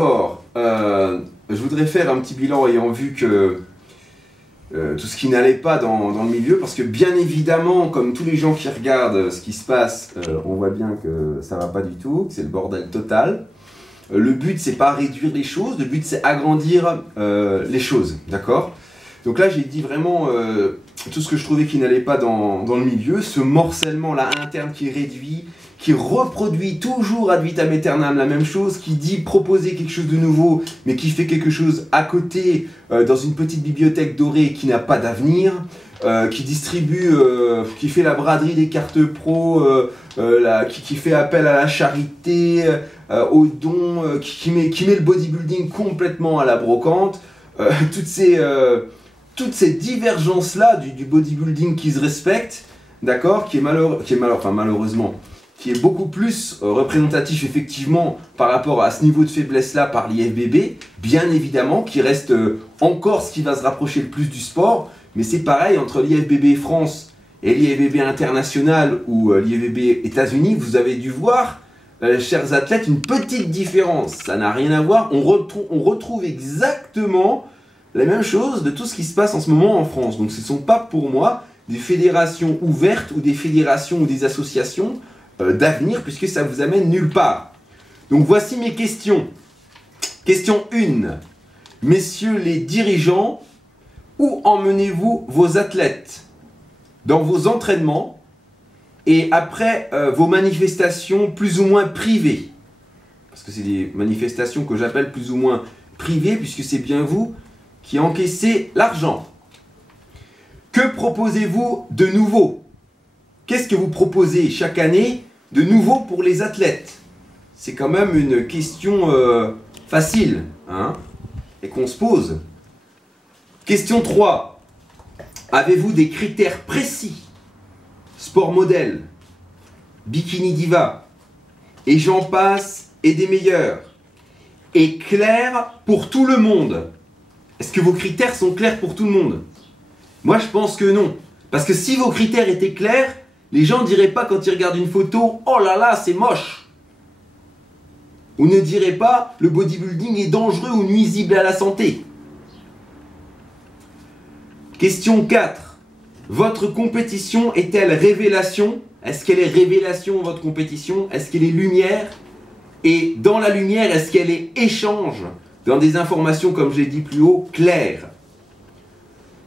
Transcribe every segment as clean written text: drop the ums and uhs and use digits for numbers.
d'abord, je voudrais faire un petit bilan ayant vu que tout ce qui n'allait pas dans le milieu, parce que bien évidemment, comme tous les gens qui regardent ce qui se passe, on voit bien que ça va pas du tout, que c'est le bordel total. Le but, c'est pas réduire les choses, le but, c'est agrandir les choses, d'accord? Donc là, j'ai dit vraiment tout ce que je trouvais qui n'allait pas dans le milieu, ce morcellement-là interne qui réduit, qui reproduit toujours ad vitam aeternam la même chose, qui dit proposer quelque chose de nouveau, mais qui fait quelque chose à côté, dans une petite bibliothèque dorée qui n'a pas d'avenir, qui distribue, qui fait la braderie des cartes pro, qui fait appel à la charité, aux dons, qui met le bodybuilding complètement à la brocante, toutes ces divergences-là du bodybuilding qui se respecte, d'accord, malheureusement, qui est beaucoup plus représentatif effectivement par rapport à ce niveau de faiblesse-là par l'IFBB, bien évidemment, qui reste encore ce qui va se rapprocher le plus du sport, mais c'est pareil entre l'IFBB France et l'IFBB international ou l'IFBB États-Unis, vous avez dû voir, chers athlètes, une petite différence, ça n'a rien à voir, on retrouve exactement la même chose de tout ce qui se passe en ce moment en France, donc ce ne sont pas pour moi des fédérations ouvertes ou des fédérations ou des associations d'avenir, puisque ça vous amène nulle part. Donc voici mes questions. Question 1. Messieurs les dirigeants, où emmenez-vous vos athlètes dans vos entraînements et après vos manifestations plus ou moins privées? Parce que c'est des manifestations que j'appelle plus ou moins privées, puisque c'est bien vous qui encaissez l'argent. Que proposez-vous de nouveau? Qu'est-ce que vous proposez chaque année de nouveau pour les athlètes? C'est quand même une question facile, hein, et qu'on se pose. Question 3. Avez-vous des critères précis? Sport modèle, bikini diva, et j'en passe, et des meilleurs. Et clair pour tout le monde. Est-ce que vos critères sont clairs pour tout le monde? Moi, je pense que non. Parce que si vos critères étaient clairs, les gens ne diraient pas quand ils regardent une photo « Oh là là, c'est moche !» Ou ne diraient pas « Le bodybuilding est dangereux ou nuisible à la santé ». Question 4. Votre compétition est-elle révélation? Est-ce qu'elle est révélation, votre compétition? Est-ce qu'elle est lumière? Et dans la lumière, est-ce qu'elle est échange dans des informations, comme j'ai dit plus haut, claires?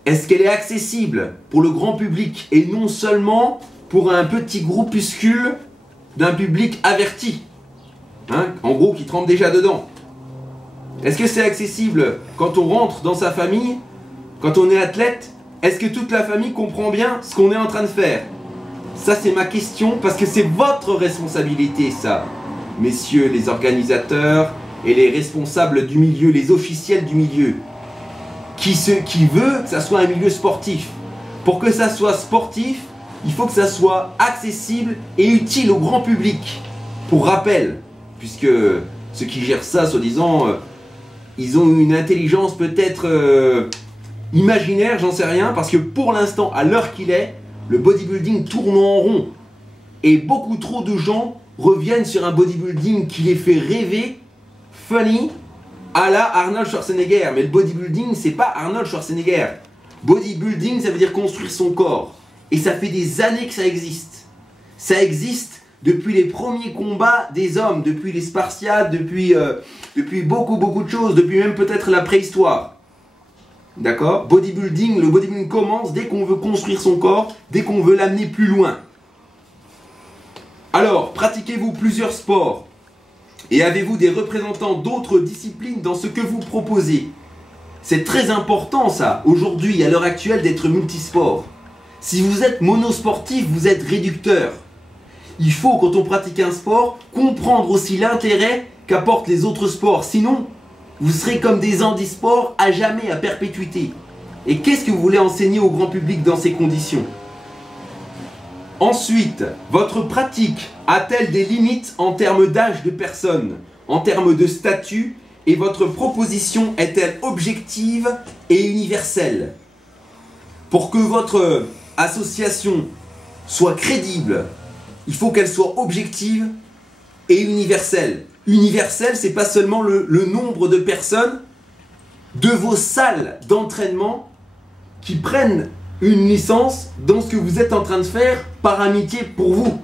Est-ce qu'elle est accessible pour le grand public et non seulement pour un petit groupuscule d'un public averti, hein, en gros qui trempe déjà dedans? Est-ce que c'est accessible quand on rentre dans sa famille, quand on est athlète? Est-ce que toute la famille comprend bien ce qu'on est en train de faire? Ça, c'est ma question, parce que c'est votre responsabilité, ça, messieurs les organisateurs et les responsables du milieu, les officiels du milieu, qui veut que ça soit un milieu sportif. Pour que ça soit sportif, il faut que ça soit accessible et utile au grand public. Pour rappel, puisque ceux qui gèrent ça, soi-disant, ils ont une intelligence peut-être imaginaire, j'en sais rien, parce que pour l'instant, à l'heure qu'il est, le bodybuilding tourne en rond. Et beaucoup trop de gens reviennent sur un bodybuilding qui les fait rêver, funny, à la Arnold Schwarzenegger. Mais le bodybuilding, c'est pas Arnold Schwarzenegger. Bodybuilding, ça veut dire construire son corps. Et ça fait des années que ça existe. Ça existe depuis les premiers combats des hommes, depuis les Spartiates, depuis beaucoup de choses, depuis même peut-être la préhistoire. D'accord? Bodybuilding, le bodybuilding commence dès qu'on veut construire son corps, dès qu'on veut l'amener plus loin. Alors, pratiquez-vous plusieurs sports? Et avez-vous des représentants d'autres disciplines dans ce que vous proposez? C'est très important ça, aujourd'hui, à l'heure actuelle, d'être multisport. Si vous êtes monosportif, vous êtes réducteur. Il faut, quand on pratique un sport, comprendre aussi l'intérêt qu'apportent les autres sports. Sinon, vous serez comme des handisports à jamais, à perpétuité. Et qu'est-ce que vous voulez enseigner au grand public dans ces conditions? Ensuite, votre pratique a-t-elle des limites en termes d'âge de personne, en termes de statut, et votre proposition est-elle objective et universelle? Pour que votre association soit crédible, il faut qu'elle soit objective et universelle. universel, c'est pas seulement le nombre de personnes de vos salles d'entraînement qui prennent une licence dans ce que vous êtes en train de faire par amitié pour vous.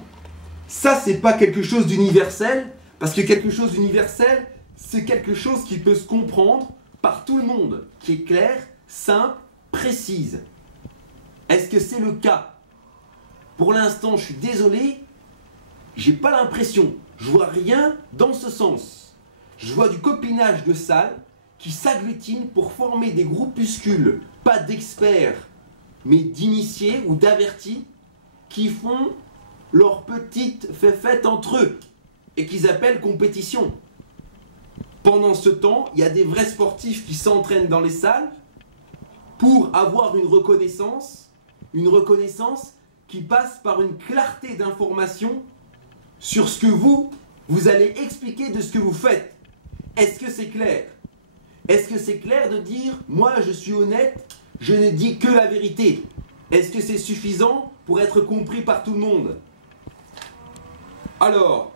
Ça, c'est pas quelque chose d'universel, parce que quelque chose d'universel, c'est quelque chose qui peut se comprendre par tout le monde, qui est clair, simple, précise. Est-ce que c'est le cas? Pour l'instant, je suis désolé, j'ai pas l'impression. Je vois rien dans ce sens. Je vois du copinage de salles qui s'agglutinent pour former des groupuscules, pas d'experts, mais d'initiés ou d'avertis, qui font leur petite fête entre eux et qu'ils appellent compétition. Pendant ce temps, il y a des vrais sportifs qui s'entraînent dans les salles pour avoir une reconnaissance qui passe par une clarté d'information sur ce que vous allez expliquer de ce que vous faites. Est-ce que c'est clair? Est-ce que c'est clair de dire « moi je suis honnête, je ne dis que la vérité » Est-ce que c'est suffisant pour être compris par tout le monde? Alors,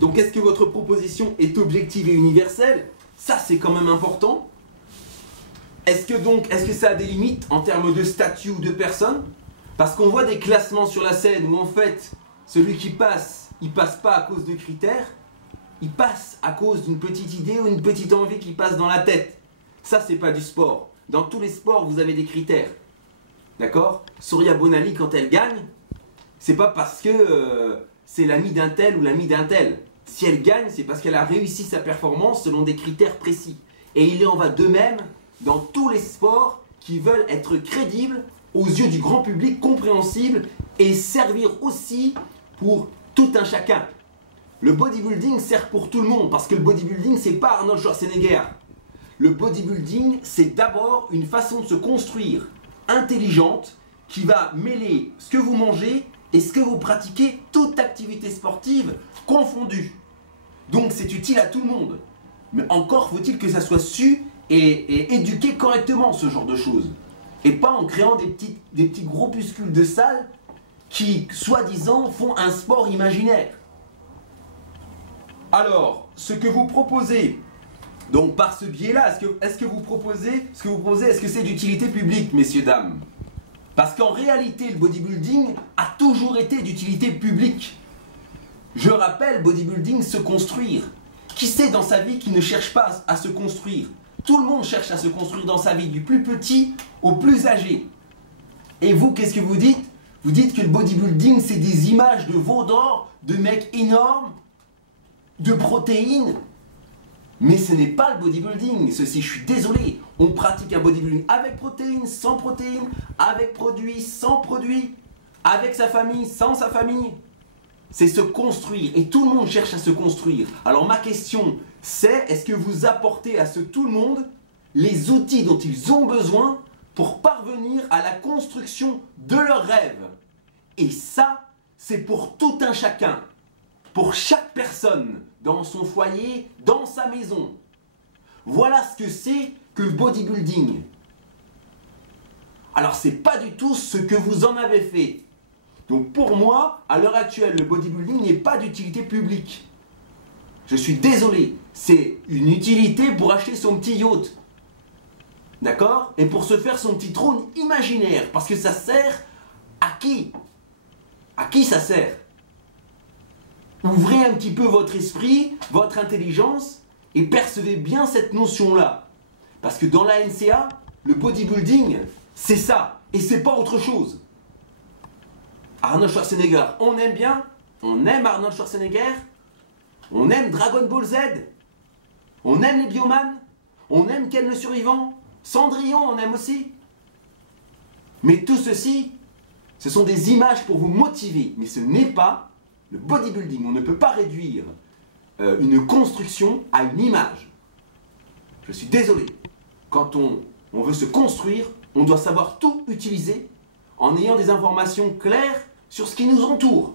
donc est-ce que votre proposition est objective et universelle? Ça c'est quand même important. Est-ce que ça a des limites en termes de statut ou de personnes? Parce qu'on voit des classements sur la scène où en fait, celui qui passe, il passe pas à cause de critères, il passe à cause d'une petite idée ou une petite envie qui passe dans la tête. Ça, c'est pas du sport. Dans tous les sports, vous avez des critères. D'accord? Soria Bonali, quand elle gagne, c'est pas parce que c'est l'ami d'un tel ou l'ami d'un tel. Si elle gagne, c'est parce qu'elle a réussi sa performance selon des critères précis. Et il en va de même dans tous les sports qui veulent être crédibles aux yeux du grand public, compréhensibles et servir aussi pour tout un chacun. Le bodybuilding sert pour tout le monde parce que le bodybuilding, c'est pas Arnold Schwarzenegger. Le bodybuilding, c'est d'abord une façon de se construire intelligente qui va mêler ce que vous mangez et ce que vous pratiquez, toute activité sportive confondue. Donc c'est utile à tout le monde. Mais encore faut-il que ça soit su et éduqué correctement, ce genre de choses. Et pas en créant des petits groupuscules de salles qui, soi-disant, font un sport imaginaire. Alors, ce que vous proposez, donc par ce biais-là, est-ce que vous proposez, est-ce que c'est d'utilité publique, messieurs, dames? Parce qu'en réalité, le bodybuilding a toujours été d'utilité publique. Je rappelle, bodybuilding, se construire. Qui c'est dans sa vie qui ne cherche pas à se construire? Tout le monde cherche à se construire dans sa vie, du plus petit au plus âgé. Et vous, qu'est-ce que vous dites? Vous dites que le bodybuilding, c'est des images de veaux d'or, de mecs énormes, de protéines. Mais ce n'est pas le bodybuilding. Ceci, je suis désolé. On pratique un bodybuilding avec protéines, sans protéines, avec produits, sans produits, avec sa famille, sans sa famille. C'est se construire. Et tout le monde cherche à se construire. Alors ma question, c'est est-ce que vous apportez à tout le monde les outils dont ils ont besoin pour parvenir à la construction de leurs rêves? Et ça, c'est pour tout un chacun. Pour chaque personne, dans son foyer, dans sa maison. Voilà ce que c'est que le bodybuilding. Alors c'est pas du tout ce que vous en avez fait. Donc pour moi, à l'heure actuelle, le bodybuilding n'est pas d'utilité publique. Je suis désolé, c'est une utilité pour acheter son petit yacht. D'accord? Et pour se faire son petit trône imaginaire. Parce que ça sert à qui? À qui ça sert? Ouvrez un petit peu votre esprit, votre intelligence et percevez bien cette notion-là. Parce que dans la NCA, le bodybuilding, c'est ça et c'est pas autre chose. Arnold Schwarzenegger, on aime bien, on aime Arnold Schwarzenegger, on aime Dragon Ball Z, on aime les Bioman, on aime Ken le Survivant, Cendrillon on aime aussi. Mais tout ceci, ce sont des images pour vous motiver, mais ce n'est pas le bodybuilding. On ne peut pas réduire une construction à une image. Je suis désolé. Quand on veut se construire, on doit savoir tout utiliser en ayant des informations claires sur ce qui nous entoure.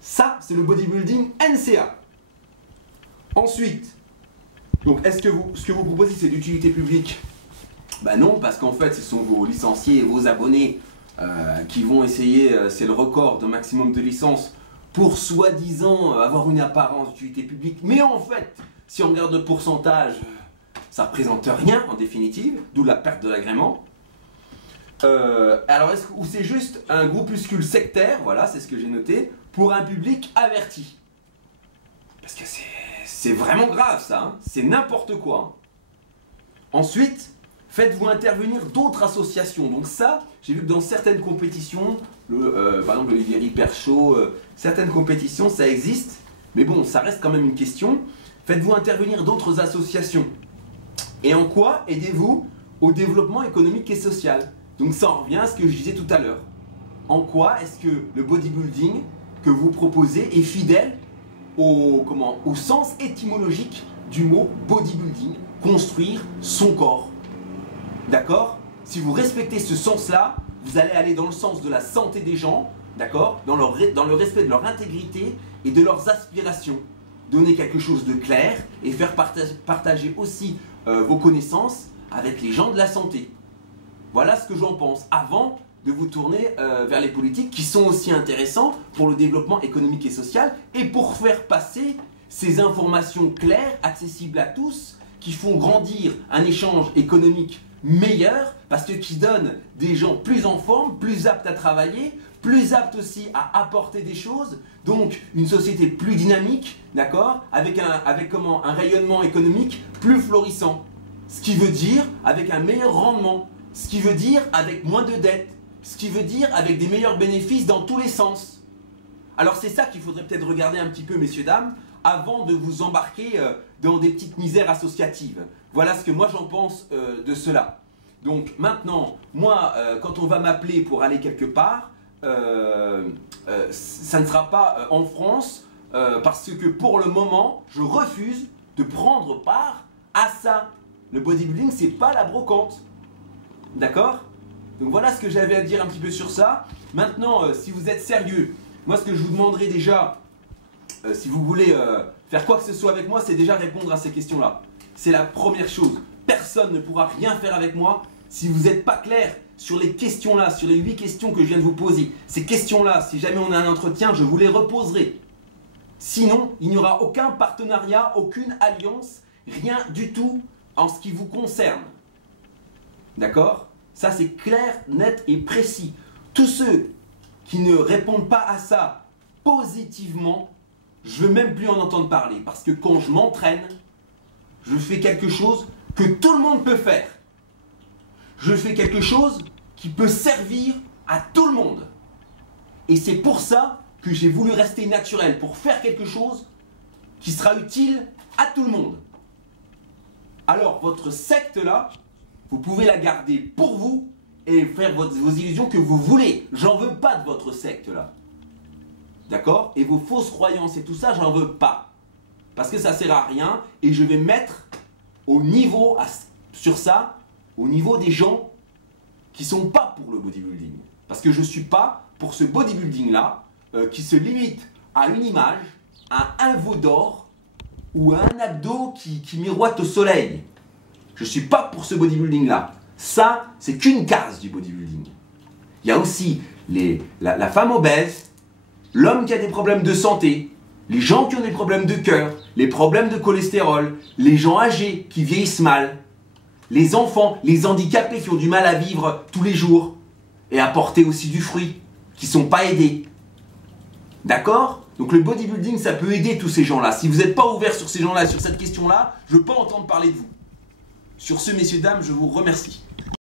Ça, c'est le bodybuilding NCA. Ensuite, donc est-ce que ce que vous proposez, c'est d'utilité publique? Ben non, parce qu'en fait, ce sont vos licenciés et vos abonnés qui vont essayer, c'est le record d'un maximum de licences, pour soi-disant avoir une apparence d'utilité publique. Mais en fait, si on regarde le pourcentage, ça ne représente rien en définitive, d'où la perte de l'agrément. Alors, ou c'est juste un groupuscule sectaire, voilà, c'est ce que j'ai noté, pour un public averti. Parce que c'est vraiment grave ça, hein. C'est n'importe quoi. Hein. Ensuite, faites-vous intervenir d'autres associations. Donc ça, j'ai vu que dans certaines compétitions, par exemple Olivier Riperchaud, certaines compétitions, ça existe. Mais bon, ça reste quand même une question. Faites-vous intervenir d'autres associations. Et en quoi aidez-vous au développement économique et social? Donc ça en revient à ce que je disais tout à l'heure. En quoi est-ce que le bodybuilding que vous proposez est fidèle au sens étymologique du mot bodybuilding, construire son corps? D'accord? Si vous respectez ce sens-là, vous allez aller dans le sens de la santé des gens, d'accord? Dans le respect de leur intégrité et de leurs aspirations. Donner quelque chose de clair et faire partager aussi vos connaissances avec les gens de la santé. Voilà ce que j'en pense, avant de vous tourner vers les politiques qui sont aussi intéressants pour le développement économique et social et pour faire passer ces informations claires, accessibles à tous, qui font grandir un échange économique meilleur, parce que qui donnent des gens plus en forme, plus aptes à travailler, plus aptes aussi à apporter des choses, donc une société plus dynamique, d'accord, avec un rayonnement économique plus florissant. Ce qui veut dire avec un meilleur rendement, ce qui veut dire avec moins de dettes, ce qui veut dire avec des meilleurs bénéfices dans tous les sens. Alors c'est ça qu'il faudrait peut-être regarder un petit peu, messieurs, dames, avant de vous embarquer dans des petites misères associatives. Voilà ce que moi j'en pense de cela. Donc maintenant, moi, quand on va m'appeler pour aller quelque part, ça ne sera pas en France, parce que pour le moment, je refuse de prendre part à ça. Le bodybuilding, c'est pas la brocante. D'accord? Donc voilà ce que j'avais à dire un petit peu sur ça. Maintenant, si vous êtes sérieux, moi ce que je vous demanderai déjà, si vous voulez faire quoi que ce soit avec moi, c'est déjà répondre à ces questions-là. C'est la première chose. Personne ne pourra rien faire avec moi si vous n'êtes pas clair sur les questions-là, sur les 8 questions que je viens de vous poser. Ces questions-là, si jamais on a un entretien, je vous les reposerai. Sinon, il n'y aura aucun partenariat, aucune alliance, rien du tout en ce qui vous concerne. D'accord? Ça, c'est clair, net et précis. Tous ceux qui ne répondent pas à ça positivement, je ne veux même plus en entendre parler. Parce que quand je m'entraîne, je fais quelque chose que tout le monde peut faire. Je fais quelque chose qui peut servir à tout le monde. Et c'est pour ça que j'ai voulu rester naturel, pour faire quelque chose qui sera utile à tout le monde. Alors, votre secte-là, vous pouvez la garder pour vous et faire vos illusions que vous voulez. J'en veux pas de votre secte-là. D'accord? Et vos fausses croyances et tout ça, j'en veux pas. Parce que ça sert à rien et je vais mettre au niveau, sur ça, au niveau des gens qui sont pas pour le bodybuilding. Parce que je suis pas pour ce bodybuilding-là qui se limite à une image, à un veau d'or ou à un abdos qui miroite au soleil. Je suis pas pour ce bodybuilding-là. Ça, c'est qu'une case du bodybuilding. Il y a aussi la femme obèse, l'homme qui a des problèmes de santé, les gens qui ont des problèmes de cœur, les problèmes de cholestérol, les gens âgés qui vieillissent mal, les enfants, les handicapés qui ont du mal à vivre tous les jours et à porter aussi du fruit, qui ne sont pas aidés. D'accord? Donc le bodybuilding, ça peut aider tous ces gens-là. Si vous n'êtes pas ouvert sur ces gens-là, sur cette question-là, je ne veux pas entendre parler de vous. Sur ce, messieurs, dames, je vous remercie.